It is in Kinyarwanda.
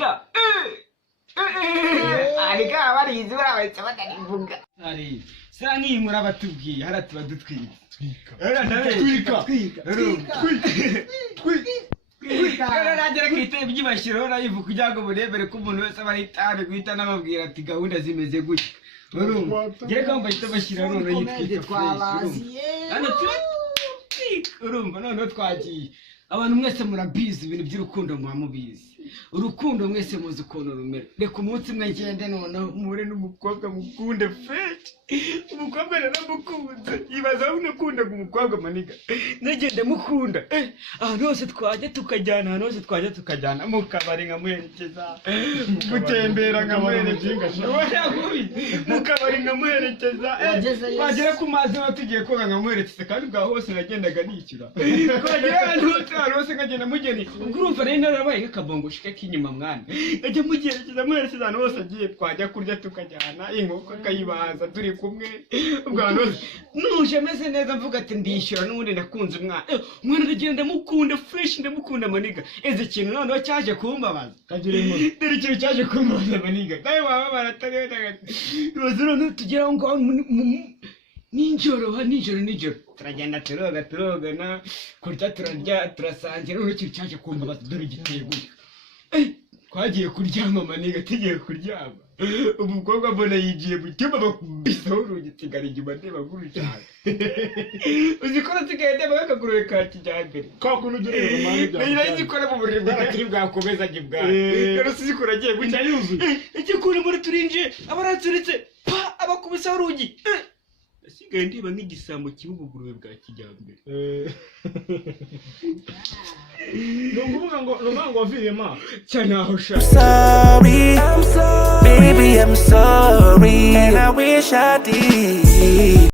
twita ariko abarizi barabaca batarivuga ari sanga iyi muri abatubwiye haratuba dutwika Rero nagera kwiteye byibashiraho nayivuga kugira ngo murebere ko umuntu wese aba yitare guhita n'ababwira ati gahunda zimeze gutya urumva ngiye ko mbahita bashyiraho none yitwika twabaziye hano urumva none twagiye abantu mwese murabizi ibintu by'urukundo mubizi urukundo mwese muzi ukuntu rumera reka umunsi mwe ngende noneho muhure n'umukobwa mukunde fete umukobwa naramukunze yibaza aho unakundaga umukobwa maniga nagende mukunda ahantu hose twajya tukajyana ahantu hose twajya tukajyana mu kabari nkamuherekeza gutembera nkamuherekeza mu kabari nkamuherekeza twagera ku mazi aho tugiye koga nkamuherekeza kandi bwa hose nagendaga nishyura twagera ahantu hose nkagenda mugeni ubwo urumva rero narabaye nk'akabongo shike k'inyuma mwana ajya mugerekeza muherekeza ahantu hose agiye twajya kurya tukajyana inkoko akayibaza turi kumwe ubwo ahantu hose nuje meze neza mvuga ati ndishyura n'ubundi nakunze umwana aragenda mukunda fresh ndamukunda maniga eze ikintu noneho cyaje kumbabaza dore ikintu cyaje kumbabaza maniga nawe waba baratariwe nagaze none tugeraho ngaho nijoro turagenda turogana kurya turarya turasangira none ikintu cyaje kumbabaza dore igiteye gutya twagiye kuryama maniga tugiye kuryama umukobwa mbona yigiye mu cyumba bakubisaho urugi tigara inyuma ndeba nk'urucyane uzikora tugaye ndeba nk'akagurube ka kijyambere kakuntu ugereye rumani byawe nayo zikora mu buriri bw'abatiri bwakomezanye bwawe rero sizikora agiye gutya yuzuye igikura muri turinjiye abaratsuritse pa abakubisaho urugi asigaye ndeba nk'igisambo kiba ubugurube bwa kijyambere nukuvuga ngo waviriyemo cyane aho ushaka Baby, I'm sorry, and I wish I did.